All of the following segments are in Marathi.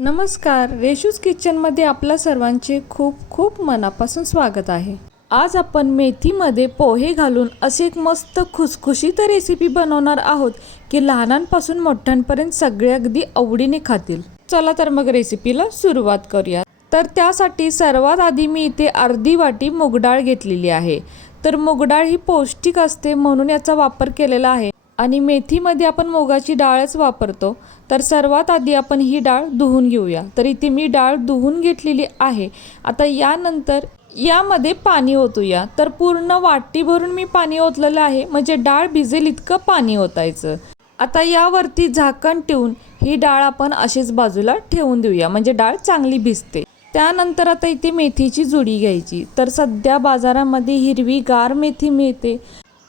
नमस्कार रेशूज किचनमध्ये आपल्या सर्वांचे खूप खूप मनापासून स्वागत आहे. आज आपण मेथीमध्ये पोहे घालून अशी एक मस्त खुसखुशीत रेसिपी बनवणार आहोत की लहानांपासून मोठ्यांपर्यंत सगळे अगदी आवडीने खातील. चला तर मग रेसिपीला सुरुवात करूया तर त्यासाठी सर्वात आधी मी इथे अर्धी वाटी मुगडाळ घेतलेली आहे. तर मुगडाळ ही पौष्टिक असते म्हणून याचा वापर केलेला आहे. आणि मेथीमध्ये आपण मुगाची डाळच वापरतो तर सर्वात आधी आपण ही डाळ धुवून घेऊया. तर इथे मी डाळ धुवून घेतलेली आहे. आता यानंतर यामध्ये पाणी ओतूया. तर पूर्ण वाटी भरून मी पाणी ओतलेलं आहे. म्हणजे डाळ भिजेल इतकं पाणी ओतायचं. आता यावरती झाकण ठेवून ही डाळ आपण अशीच बाजूला ठेवून देऊया. म्हणजे डाळ चांगली भिजते. त्यानंतर आता इथे मेथीची जुडी घ्यायची. तर सध्या बाजारामध्ये हिरवी गार मेथी मिळते.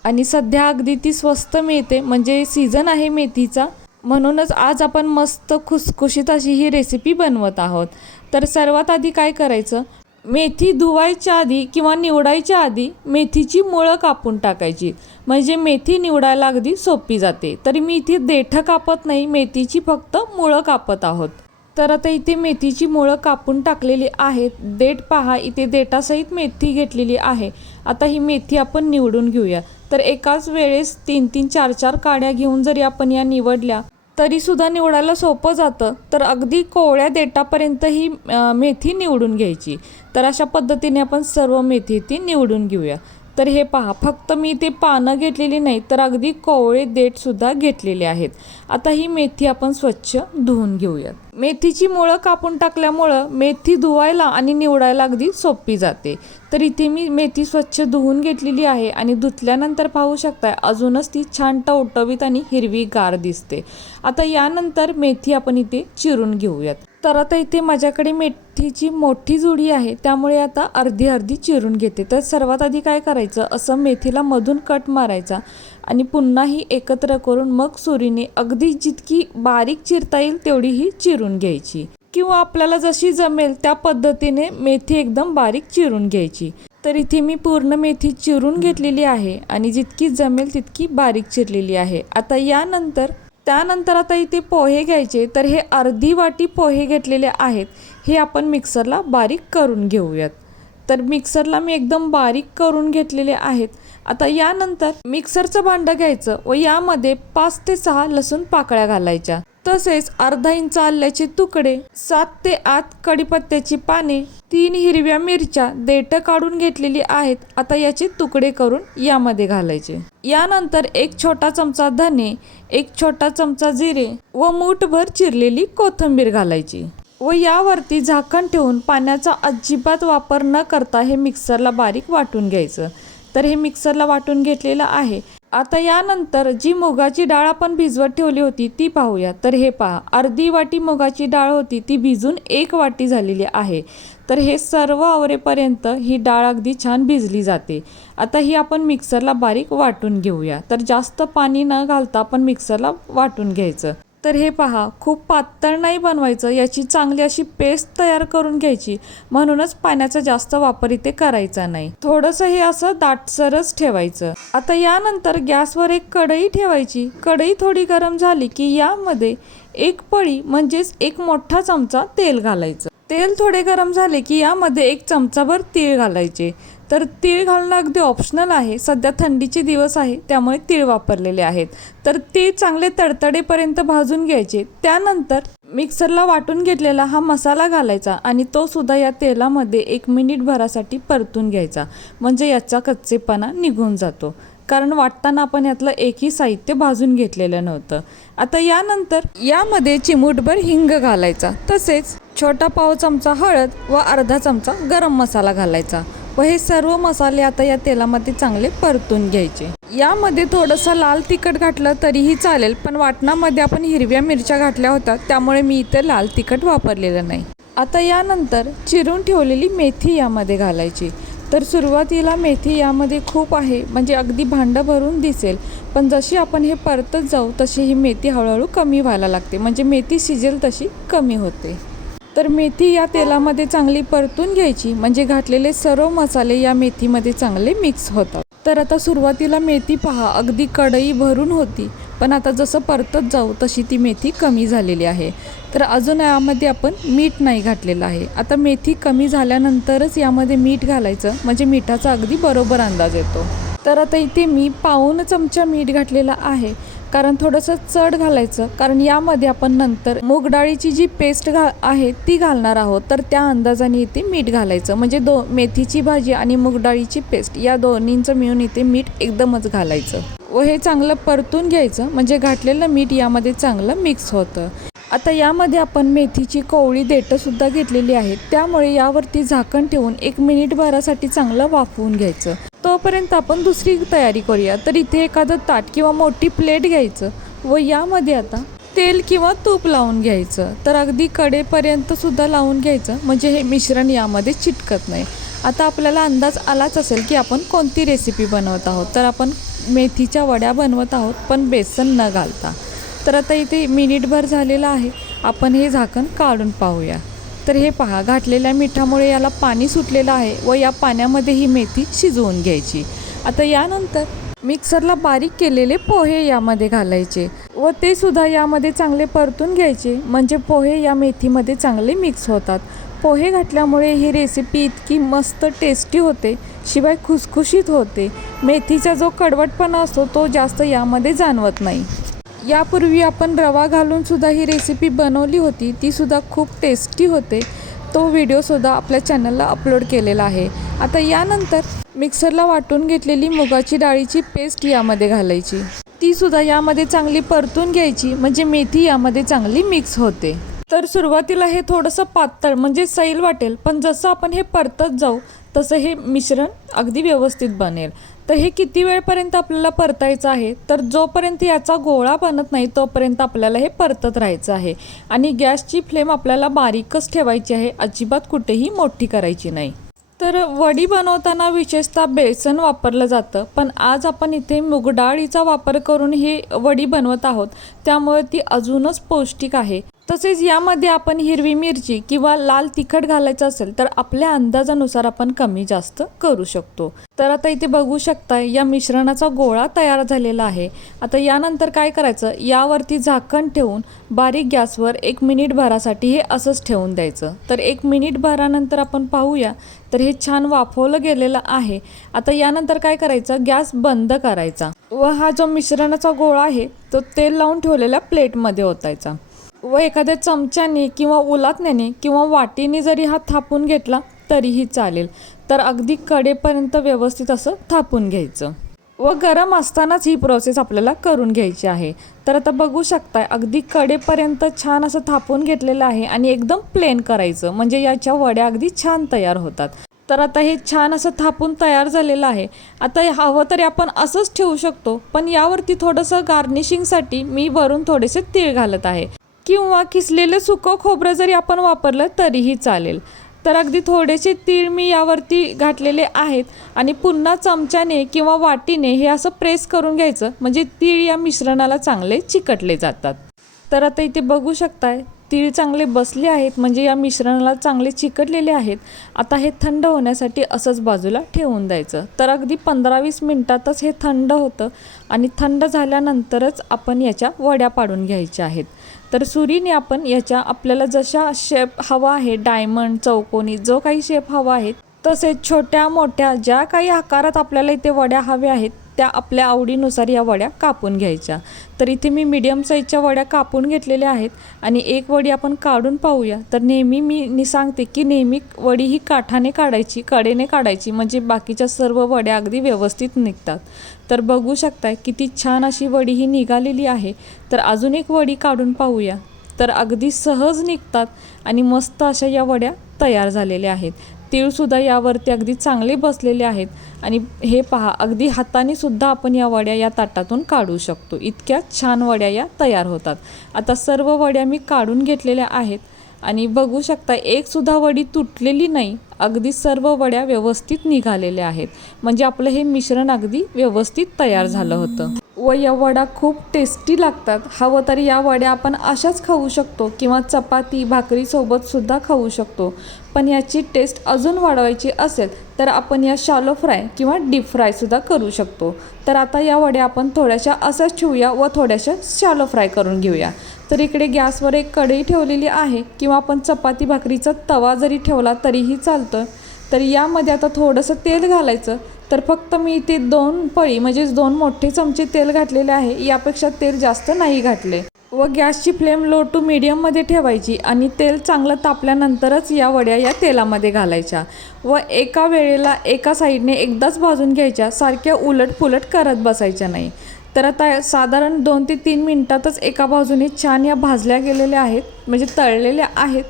आणि सध्या अगदी ती स्वस्त मिळते म्हणजे सीझन आहे मेथीचा. म्हणूनच आज आपण मस्त खुसखुशीत अशी ही रेसिपी बनवत आहोत. तर सर्वात आधी काय करायचं? मेथी धुवायच्या आधी किंवा निवडायच्या आधी मेथीची मुळं कापून टाकायची. म्हणजे मेथी निवडायला अगदी सोपी जाते. तरी मी इथे देठं कापत नाही मेथीची फक्त मुळं कापत आहोत. तर आता इथे मेथीची मुळं कापून टाकलेली आहेत. देठ पहा इथे देठासहित मेथी घेतलेली आहे. आता ही मेथी आपण निवडून घेऊया. तर एकाच वेळेस तीन तीन चार चार काड्या घेऊन जरी आपण या निवडल्या तरीसुद्धा निवडायला सोपं जातं. तर अगदी कोवळ्या देटापर्यंत ही मेथी निवडून घ्यायची. तर अशा पद्धतीने आपण सर्व मेथी ती निवडून घेऊया. तर हे पहा फक्त मी ते पानं घेतलेली नाही तर अगदी कोवळे देठसुद्धा घेतलेले आहेत. आता ही मेथी आपण स्वच्छ धुवून घेऊयात. मेथीची मुळं कापून टाकल्यामुळं मेथी धुवायला आणि निवडायला अगदी सोपी जाते. तर इथे मी मेथी स्वच्छ धुवून घेतलेली आहे आणि धुतल्यानंतर पाहू शकताय अजूनच ती छान टवटवीत आणि हिरवी गार दिसते. आता यानंतर मेथी आपण इथे चिरून घेऊयात. तर आता इथे माझ्याकडे मेथीची मोठी जुडी आहे त्यामुळे आता अर्धी अर्धी चिरून घेते. तर सर्वात आधी काय करायचं? असं मेथीला मधून कट मारायचा आणि पुन्हा ही एकत्र करून मग सुरीने अगदी जितकी बारीक चिरता येईल तेवढी ही चिरून घ्यायची. किंवा आपल्याला जशी जमेल त्या पद्धतीने मेथी एकदम बारीक चिरून घ्यायची. तर इथे मी पूर्ण मेथी चिरून घेतलेली आहे आणि जितकी जमेल तितकी बारीक चिरलेली आहे. आता यानंतर त्यानंतर आता इथे पोहे घ्यायचे तर हे अर्धी वाटी पोहे घेतलेले आहेत. हे आपण मिक्सरला बारीक करून घेऊयात. तर मिक्सरला मी एकदम बारीक करून घेतलेले आहेत. आता यानंतर मिक्सरचं भांडं घ्यायचं व यामध्ये पाच ते सहा लसूण पाकळ्या घालायच्या. तसेच अर्धा इंच आल्याचे तुकडे सात ते आठ कडीपत्त्याची पाने तीन हिरव्या मिरच्या देठ काढून घेतलेली आहेत. आता याचे तुकडे करून यामध्ये घालायचे. यानंतर एक छोटा चमचा धने एक छोटा चमचा जिरे व मूठभर चिरलेली कोथिंबीर घालायची. व यावरती झाकण ठेवून पाण्याचा अजिबात वापर न करता हे मिक्सरला बारीक वाटून घ्यायचं. तर हे मिक्सरला वाटून घेतलेलं आहे. आता यानंतर जी मुगाची डाळ आपण भिजवत ठेवली होती ती पाहूया. तर हे पहा अर्धी वाटी मुगाची डाळ होती ती भिजून एक वाटी झालेली आहे. तर हे सर्व आवरेपर्यंत ही डाळ अगदी छान भिजली जाते. आता ही आपण मिक्सरला बारीक वाटून घेऊया. तर जास्त पाणी न घालता आपण मिक्सरला वाटून घ्यायचं. तर हे पहा खूप पातळ नाही बनवायचं याची चांगली अशी पेस्ट तयार करून घ्यायची. म्हणूनच पाण्याचा जास्त वापर इथे करायचा नाही. थोडंसं हे असं दाटसरच ठेवायचं. आता यानंतर गॅसवर एक कढई ठेवायची. कढई थोडी गरम झाली की यामध्ये एक पळी म्हणजेच एक मोठा चमचा तेल घालायचं. तेल थोडे गरम झाले की यामध्ये एक चमचाभर तीळ घालायचे. तर तीळ घालणं अगदी ऑप्शनल आहे. सध्या थंडीचे दिवस आहे त्यामुळे तीळ वापरलेले आहेत. तर ते चांगले तडतडेपर्यंत भाजून घ्यायचे. त्यानंतर मिक्सरला वाटून घेतलेला हा मसाला घालायचा आणि तो सुद्धा या तेलामध्ये एक मिनिट भरासाठी परतून घ्यायचा. म्हणजे याचा कच्चेपणा निघून जातो. कारण वाटताना आपण यातलं एकही साहित्य भाजून घेतलेलं नव्हतं. आता यानंतर यामध्ये चिमूटभर हिंग घालायचा. तसेच छोटा पाव चमचा हळद व अर्धा चमचा गरम मसाला घालायचा. व हे सर्व मसाले आता या तेलामध्ये चांगले परतून घ्यायचे. यामध्ये थोडंसं लाल तिखट घातलं तरीही चालेल पण वाटणामध्ये आपण हिरव्या मिरच्या घातल्या होत्या त्यामुळे मी इथे लाल तिखट वापरलेलं नाही. आता यानंतर चिरून ठेवलेली मेथी यामध्ये घालायची. तर सुरुवातीला मेथी यामध्ये खूप आहे म्हणजे अगदी भांडं भरून दिसेल पण जशी आपण हे परतत जाऊ तशी ही मेथी हळूहळू कमी व्हायला लागते म्हणजे मेथी शिजेल तशी कमी होते. तर मेथी या तेलामध्ये चांगली परतून घ्यायची. म्हणजे घातलेले सर्व मसाले या मेथीमध्ये चांगले मिक्स होतात. तर आता सुरुवातीला मेथी पहा. अगदी कढई भरून होती. पण आता जसं परतत जाऊ तशी ती मेथी कमी झालेली आहे. तर अजून यामध्ये आपण मीठ नाही घातलेलं आहे. आता मेथी कमी झाल्यानंतरच यामध्ये मीठ घालायचं. म्हणजे मिठाचा अगदी बरोबर अंदाज येतो. तर आता इथे मी पाऊन चमचा मीठ घातलेला आहे. कारण थोडंसं चढ घालायचं. कारण यामध्ये आपण नंतर मूग डाळीची जी पेस्ट घा आहे ती घालणार आहोत. तर त्या अंदाजाने इथे मीठ घालायचं. म्हणजे दो मेथीची भाजी आणि मूग डाळीची पेस्ट या दोन्हींचं मिळून इथे मीठ एकदमच घालायचं. व हे चांगलं परतून घ्यायचं. म्हणजे घातलेलं मीठ यामध्ये चांगलं मिक्स होतं. आता यामध्ये आपण मेथीची कोवळी देठंसुद्धा घेतलेली आहेत त्यामुळे यावरती झाकण ठेवून एक मिनिटभरासाठी चांगलं वाफवून घ्यायचं. तोपर्यंत आपण दुसरी तयारी करूया. तर इथे एखादं ताट किंवा मोठी प्लेट घ्यायचं व यामध्ये आता तेल किंवा तूप लावून घ्यायचं. तर अगदी कडेपर्यंत सुद्धा लावून घ्यायचं. म्हणजे हे मिश्रण यामध्ये चिटकत नाही. आता आपल्याला अंदाज आलाच असेल की आपण कोणती रेसिपी बनवत आहोत. तर आपण मेथीच्या वड्या बनवत आहोत पण बेसन न घालता. तर आता इथे मिनिटभर झालेलं आहे. आपण हे झाकण काढून पाहूया. तर हे पहा घातलेल्या मिठामुळे याला पाणी सुटलेलं आहे व या पाण्यामध्ये ही मेथी शिजवून घ्यायची. आता यानंतर मिक्सरला बारीक केलेले पोहे यामध्ये घालायचे व ते सुद्धा यामध्ये चांगले परतून घ्यायचे. म्हणजे पोहे या मेथीमध्ये चांगले मिक्स होतात. पोहे घातल्यामुळे ही रेसिपी इतकी मस्त टेस्टी होते शिवाय खुसखुशीत होते. मेथीचा जो कडवटपणा असतो तो जास्त यामध्ये जाणवत नाही. यापूर्वी आपण रवा घालून सुद्धा ही रेसिपी बनवली होती. ती सुद्धा खूप टेस्टी होते. तो व्हिडिओसुद्धा आपल्या चॅनलला अपलोड केलेला आहे. आता यानंतर मिक्सरला वाटून घेतलेली मुगाची डाळीची पेस्ट यामध्ये घालायची. ती सुद्धा यामध्ये चांगली परतून घ्यायची. म्हणजे मेथी यामध्ये चांगली मिक्स होते. तर सुरुवातीला हे थोडंसं पातळ म्हणजे सैल वाटेल. पण जसं आपण हे परतत जाऊ तसं हे मिश्रण अगदी व्यवस्थित बनेल. तर हे किती वेळपर्यंत आपल्याला परतायचं आहे? तर जोपर्यंत याचा गोळा बनत नाही तोपर्यंत आपल्याला हे परतत राहायचं आहे. आणि गॅसची फ्लेम आपल्याला बारीकच ठेवायची आहे. अजिबात कुठेही मोठी करायची नाही. तर वडी बनवताना विशेषतः बेसन वापरलं जातं. पण आज आपण इथे मुगडाळीचा वापर करून ही वडी बनवत आहोत. त्यामुळे ती अजूनच पौष्टिक आहे. तसेच यामध्ये आपण हिरवी मिरची किंवा लाल तिखट घालायचं असेल तर आपल्या अंदाजानुसार आपण कमी जास्त करू शकतो. तर आता इथे बघू शकता या मिश्रणाचा गोळा तयार झालेला आहे. आता यानंतर काय करायचं? यावरती झाकण ठेवून बारीक गॅसवर एक मिनिट भरासाठी हे असंच ठेवून द्यायचं. तर एक मिनिट भरानंतर आपण पाहूया. तर हे छान वाफवलं गेलेलं आहे. आता यानंतर काय करायचं? गॅस बंद करायचा. व हा जो मिश्रणाचा गोळा आहे तो तेल लावून ठेवलेल्या प्लेटमध्ये ओतायचा. व एखाद्या चमच्याने किंवा उलातण्याने किंवा वाटीने जरी हा थापून घेतला तरीही चालेल. तर अगदी कडेपर्यंत व्यवस्थित असं थापून घ्यायचं. व गरम असतानाच ही प्रोसेस आपल्याला करून घ्यायची आहे. तर आता बघू शकताय अगदी कडेपर्यंत छान असं थापून घेतलेलं आहे आणि एकदम प्लेन करायचं. म्हणजे याच्या वड्या अगदी छान तयार होतात. तर आता हे छान असं थापून तयार झालेलं आहे. आता हे हवं तरी आपण असंच ठेवू शकतो पण यावरती थोडंसं गार्निशिंगसाठी मी वरून थोडेसे तीळ घालत आहे. किंवा किसलेलं सुकं खोबरं जरी आपण वापरलं तरीही चालेल. तर अगदी थोडेसे तीळ मी यावरती घातलेले आहेत आणि पुन्हा चमच्याने किंवा वाटीने हे असं प्रेस करून घ्यायचं. म्हणजे तीळ या मिश्रणाला चांगले चिकटले जातात. तर आता इथे बघू शकताय तीळ चांगले बसले आहेत. म्हणजे या मिश्रणाला चांगले चिकटलेले आहेत. आता हे थंड होण्यासाठी असंच बाजूला ठेवून द्यायचं. तर अगदी पंधरा वीस मिनटातच हे थंड होतं आणि थंड झाल्यानंतरच आपण याच्या वड्या पाडून घ्यायच्या आहेत. तर सुरीने आपण याच्या आपल्याला जशा शेप हवा आहे डायमंड चौकोनी जो काही शेप हवा आहे तसेच छोट्या मोठ्या ज्या काही आकारात आपल्याला इथे वड्या हव्या आहेत त्या आपल्या आवडीनुसार या वड्या कापून घ्यायच्या. तर इथे मी मीडियम साईजच्या वड्या कापून घेतलेल्या आहेत आणि एक वडी आपण काढून पाहूया. तर नेहमी मी नि सांगते की नेहमी वडी ही काठाने काढायची कडेने काढायची म्हणजे बाकीच्या सर्व वड्या अगदी व्यवस्थित निघतात. तर बघू शकताय किती छान अशी वडी ही निघालेली आहे. तर अजून एक वडी काढून पाहूया. तर अगदी सहज निघतात आणि मस्त अशा या वड्या तयार झालेल्या आहेत. तीळसुद्धा यावरती अगदी चांगले बसलेले आहेत. आणि हे पहा अगदी हाताने सुद्धा आपण या वड्या या ताटातून काढू शकतो. इतक्या छान वड्या या तयार होतात. आता सर्व वड्या मी काढून घेतलेल्या आहेत. आणि बघू शकता एकसुद्धा वडी तुटलेली नाही. अगदी सर्व वड्या व्यवस्थित निघालेल्या आहेत. म्हणजे आपलं हे मिश्रण अगदी व्यवस्थित तयार झालं होतं. व या वड्या खूप टेस्टी लागतात. हवं तर या वड्या आपण अशाच खाऊ शकतो किंवा चपाती भाकरीसोबतसुद्धा खाऊ शकतो. पण याची टेस्ट अजून वाढवायची असेल तर आपण या शालो फ्राय किंवा डीप फ्रायसुद्धा करू शकतो. तर आता या वड्या आपण थोड्याशा असंच ठेवूया व थोड्याशा शालो फ्राय करून घेऊया. तर इकडे गॅसवर एक कढई ठेवलेली आहे किंवा आपण चपाती भाकरीचा तवा जरी ठेवला तरीही चालतं. तर यामध्ये आता थोडंसं तेल घालायचं. तर फक्त मी इथे दोन पळी म्हणजेच दोन मोठे चमचे तेल घातलेले आहे यापेक्षा तेल जास्त नाही घातले. व गॅसची फ्लेम लो टू मिडियममध्ये ठेवायची आणि तेल चांगलं तापल्यानंतरच या वड्या या तेलामध्ये घालायच्या. व एका वेळेला एका साईडने एकदाच भाजून घ्यायच्या सारख्या उलट पुलट करत बसायच्या नाही. तर आता साधारण दोन ते तीन मिनटातच एका बाजूने छान या भाजल्या गेलेल्या आहेत म्हणजे तळलेल्या आहेत.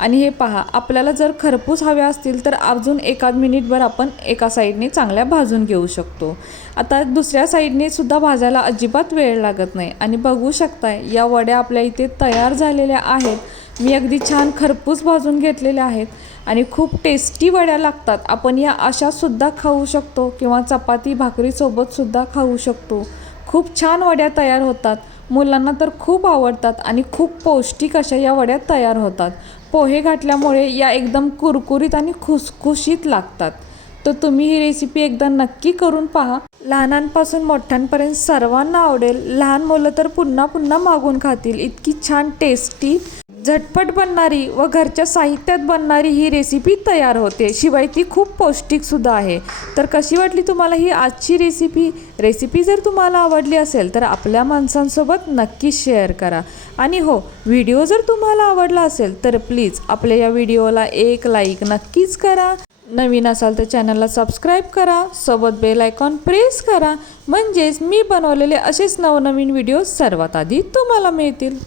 आणि हे पहा आपल्याला जर खरपूस हव्या असतील तर अजून एकाद मिनिटभर आपण एका साईडने चांगल्या भाजून घेऊ शकतो. आता दुसऱ्या साईडने सुद्धा भाजायला अजिबात वेळ लागत नाही. आणि बघू शकताय या वड्या आपल्या इथे तयार झालेल्या आहेत. मी अगदी छान खरपूस भाजून घेतलेल्या आहेत. आणि खूप टेस्टी वड्या लागतात. आपण या अशासुद्धा खाऊ शकतो किंवा चपाती भाकरीसोबतसुद्धा खाऊ शकतो. खूप छान वड्या तयार होतात. मुलांना तर खूप आवडतात आणि खूप पौष्टिक अशा या वड्या तयार होतात. पोहे घातल्यामुळे या एकदम कुरकुरीत आणि खुसखुशीत लागतात. तर तुम्ही ही रेसिपी एकदा नक्की करून पहा. लहानांपासून मोठ्यांपर्यंत सर्वांना आवडेल. लहान मुलं तर पुन्हा पुन्हा मागून खातील. इतकी छान टेस्टी झटपट बनणारी व घरच्या साहित्यात बनणारी ही रेसिपी तयार होते. शिवाय ती खूप पौष्टिकसुद्धा आहे. तर कशी वाटली तुम्हाला ही आजची रेसिपी रेसिपी जर तुम्हाला आवडली असेल तर आपल्या माणसांसोबत नक्की शेअर करा. आणि हो व्हिडिओ जर तुम्हाला आवडला असेल तर प्लीज आपल्या या व्हिडिओला एक लाईक नक्कीच करा. नवीन असाल तर चॅनलला सबस्क्राईब करा. सोबत बेल आयकॉन प्रेस करा. म्हणजेच मी बनवलेले असेच नवनवीन व्हिडिओ सर्वात आधी तुम्हाला मिळतील.